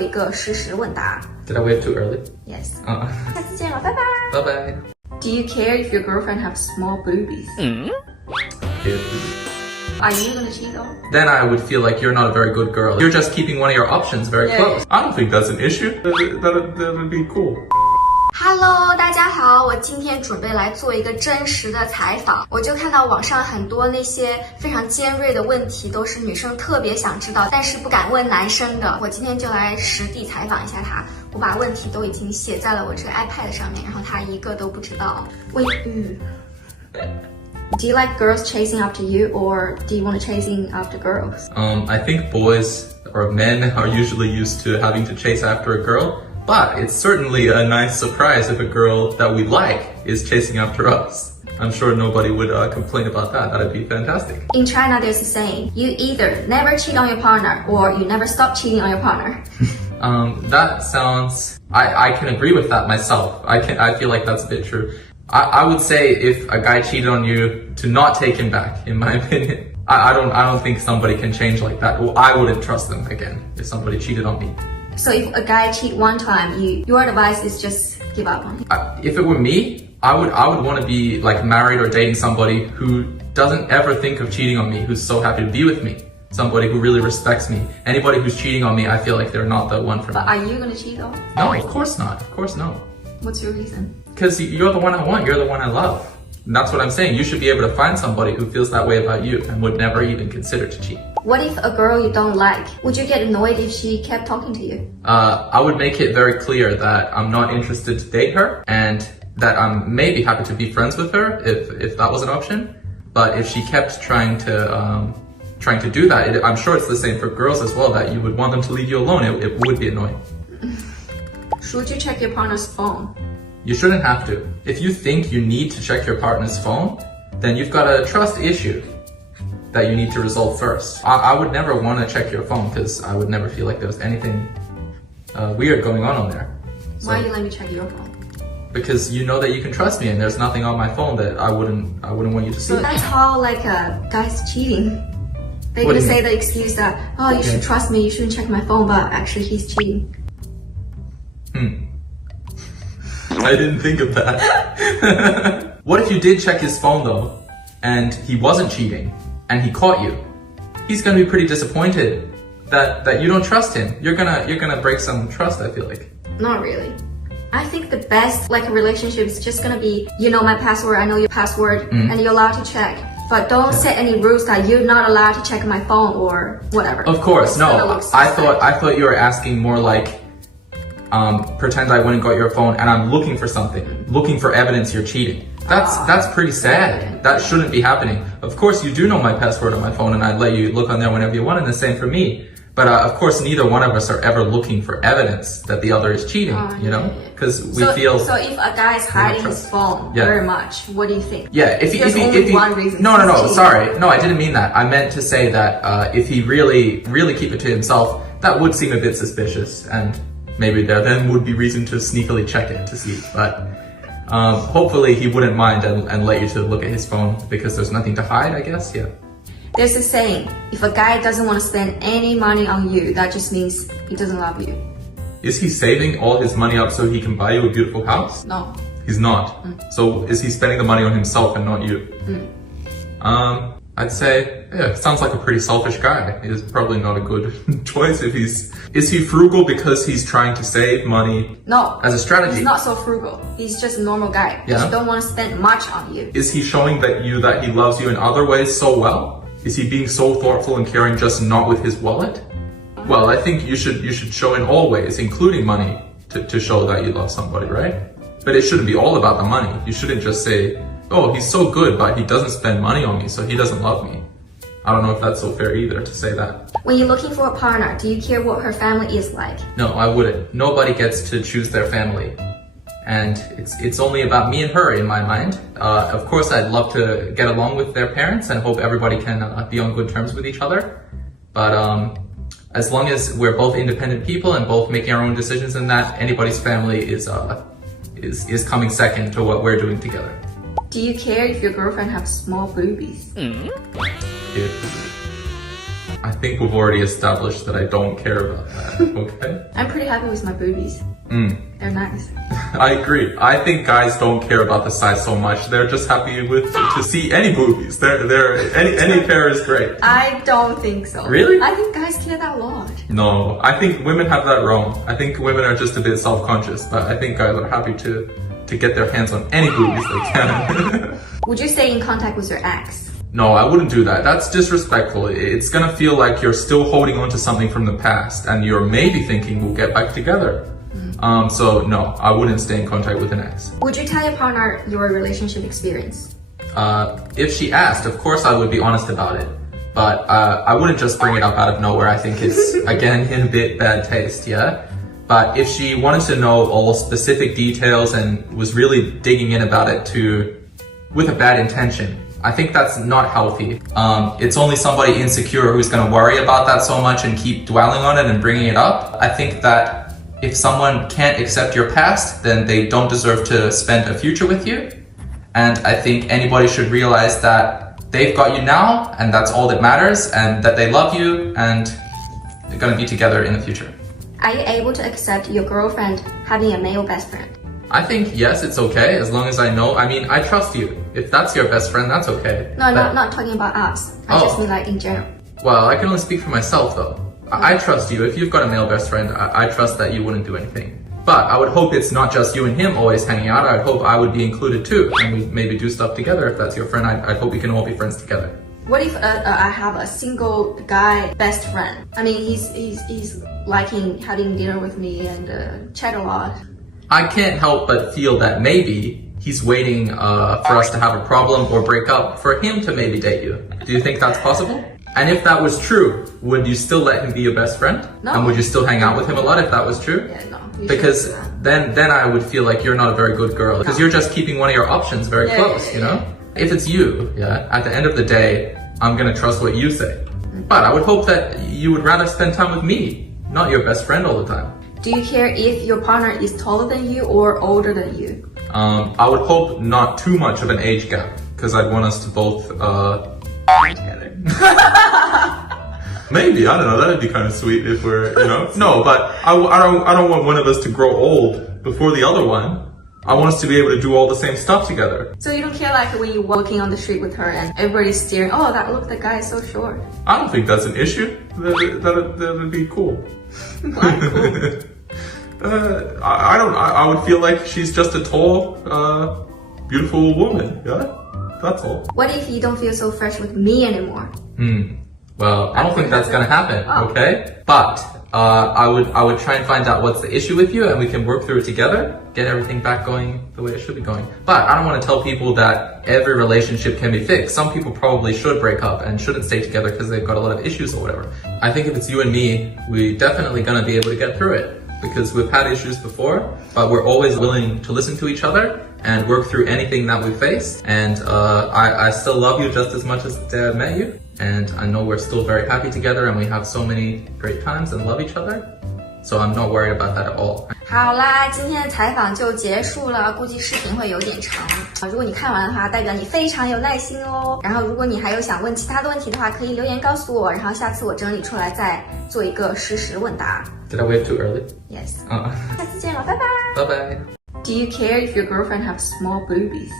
一个实时问答。 Did I wave too early? Yes. 下次见了，拜拜。 Bye bye. Do you care if your girlfriend has small boobies? Are you gonna cheat though? Then I would feel like you're not a very good girl. You're just keeping one of your options very close. I don't think that's an issue. That would be cool. Hello， 大家好，我今天准备来做一个真实的采访。我就看到网上很多那些非常尖锐的问题，都是女生特别想知道，但是不敢问男生的。我今天就来实地采访一下他。我把问题都已经写在了我这个 iPad 上面，然后他一个都不知道。Do you like girls chasing after you, or do you want to chasing after girls? I think boys or men are usually used to having to chase after a girl, but it's certainly a nice surprise if a girl that we like is chasing after us. I'm sure nobody would complain about that. That'd be fantastic. In China, there's a saying: you either never cheat on your partner, or you never stop cheating on your partner. That sounds... I can agree with that myself. I feel like that's a bit true. I would say if a guy cheated on you, to not take him back, in my opinion. I don't think somebody can change like that. Well, I wouldn't trust them again if somebody cheated on me. So if a guy cheat one time, your advice is just give up on him. If it were me, I would want to be like married or dating somebody who doesn't ever think of cheating on me, who's so happy to be with me. Somebody who really respects me. Anybody who's cheating on me, I feel like they're not the one for me. But are you gonna cheat though? No, of course not. Of course no. What's your reason? Because you're the one I want. You're the one I love. And that's what I'm saying. You should be able to find somebody who feels that way about you and would never even consider to cheat. What if a girl you don't like? Would you get annoyed if she kept talking to you? I would make it very clear that I'm not interested to date her and that I'm maybe happy to be friends with her if that was an option. But if she kept trying to do that, I'm sure it's the same for girls as well, that you would want them to leave you alone. It would be annoying. Should you check your partner's phone? You shouldn't have to. If you think you need to check your partner's phone, then you've got a trust issue that you need to resolve first. I would never want to check your phone because I would never feel like there was anything weird going on there. So, why you let me check your phone? Because you know that you can trust me and there's nothing on my phone that I wouldn't want you to see. So that's how like guys cheating. They can say the excuse that, oh, you should trust me, you shouldn't check my phone, but actually he's cheating. I didn't think of that. What if you did check his phone though, and he wasn't cheating, and he caught you? He's gonna be pretty disappointed that you don't trust him. You're gonna break some trust, I feel like. Not really. I think the best like relationship is just gonna be, you know my password, I know your password, and you're allowed to check. But don't set any rules that you're not allowed to check my phone or whatever. Of course, no. So I thought you were asking more like, pretend I went and got your phone and I'm looking for something, looking for evidence you're cheating. That's pretty sad. That shouldn't be happening. Of course, you do know my password on my phone and I'd let you look on there whenever you want, and the same for me. But of course, neither one of us are ever looking for evidence that the other is cheating, you know? Because we feel... So if a guy is hiding his phone very much, what do you think? Yeah, if he one reason. No, sorry. No, I didn't mean that. I meant to say that if he really keep it to himself, that would seem a bit suspicious, and maybe there then would be reason to sneakily check it to see. But hopefully he wouldn't mind and let you to look at his phone because there's nothing to hide, I guess, yeah. There's a saying, if a guy doesn't want to spend any money on you, that just means he doesn't love you. Is he saving all his money up so he can buy you a beautiful house? No. He's not. So is he spending the money on himself and not you? I'd say, yeah, sounds like a pretty selfish guy. He's probably not a good choice if he's... Is he frugal because he's trying to save money? No. As a strategy? He's not so frugal. He's just a normal guy. He just don't want to spend much on you. Is he showing that he loves you in other ways so well? Is he being so thoughtful and caring, just not with his wallet? Well, I think you should show in all ways, including money, to show that you love somebody, right? But it shouldn't be all about the money. You shouldn't just say, oh, he's so good, but he doesn't spend money on me, so he doesn't love me. I don't know if that's so fair either to say that. When you're looking for a partner, do you care what her family is like? No, I wouldn't. Nobody gets to choose their family. And it's only about me and her in my mind. Of course, I'd love to get along with their parents and hope everybody can be on good terms with each other. But as long as we're both independent people and both making our own decisions, and that anybody's family is coming second to what we're doing together. Do you care if your girlfriend has small boobies? Yeah. I think we've already established that I don't care about that, okay? I'm pretty happy with my boobies. They're nice. I agree. I think guys don't care about the size so much. They're just happy with to see any boobies. Any pair is great. I don't think so. Really? I think guys care that a lot. No, I think women have that wrong. I think women are just a bit self-conscious, but I think guys are happy to get their hands on any boobies they can. Would you stay in contact with your ex? No, I wouldn't do that. That's disrespectful. It's gonna feel like you're still holding on to something from the past and you're maybe thinking we'll get back together. So no, I wouldn't stay in contact with an ex. Would you tell your partner your relationship experience? If she asked, of course I would be honest about it. But I wouldn't just bring it up out of nowhere. I think it's, again, in a bit bad taste, yeah? But if she wanted to know all specific details and was really digging in about it with a bad intention, I think that's not healthy. It's only somebody insecure who's gonna worry about that so much and keep dwelling on it and bringing it up. I think that if someone can't accept your past, then they don't deserve to spend a future with you. And I think anybody should realize that they've got you now and that's all that matters, and that they love you and they're gonna be together in the future. Are you able to accept your girlfriend having a male best friend? I think yes, it's okay, as long as I know. I mean, I trust you. If that's your best friend, that's okay. No, not talking about us. I just mean like in general. Well, I can only speak for myself though. I trust you. If you've got a male best friend, I trust that you wouldn't do anything. But I would hope it's not just you and him always hanging out. I'd hope I would be included too, and we'd maybe do stuff together. If that's your friend, I'd hope we can all be friends together. What if I have a single guy best friend? I mean, he's liking having dinner with me and chat a lot. I can't help but feel that maybe he's waiting for us to have a problem or break up for him to maybe date you. Do you think that's possible? And if that was true, would you still let him be your best friend? No. And would you still hang out with him a lot if that was true? Yeah, no. Because then I would feel like you're not a very good girl. Because you're just keeping one of your options very close, you know? If it's you, at the end of the day, I'm gonna trust what you say. But I would hope that you would rather spend time with me, not your best friend all the time. Do you care if your partner is taller than you or older than you? I would hope not too much of an age gap, because I'd want us to both, together. Maybe, I don't know, that'd be kind of sweet if we're, No, but I don't want one of us to grow old before the other one. I want us to be able to do all the same stuff together. So you don't care like when you're walking on the street with her and everybody's staring, oh, that guy is so short. I don't think that's an issue. That'd be cool. Why cool? I would feel like she's just a tall, beautiful woman, yeah? That's all. What if you don't feel so fresh with me anymore? Well, I don't think that's gonna happen, okay? But I would try and find out what's the issue with you and we can work through it together, get everything back going the way it should be going. But I don't want to tell people that every relationship can be fixed. Some people probably should break up and shouldn't stay together because they've got a lot of issues or whatever. I think if it's you and me, we're definitely gonna be able to get through it because we've had issues before, but we're always willing to listen to each other and work through anything that we face. And I still love you just as much as the day I met you. And I know we're still very happy together and we have so many great times and love each other. So I'm not worried about that at all. 好啦，今天的采访就结束了，估计视频会有点长。如果你看完的话，代表你非常有耐心哦。然后如果你还有想问其他的问题的话，可以留言告诉我，然后下次我整理出来再做一个实时问答。Did I wave too early? Yes. 下次见了，拜拜。Bye bye. Do you care if your girlfriend has small boobies?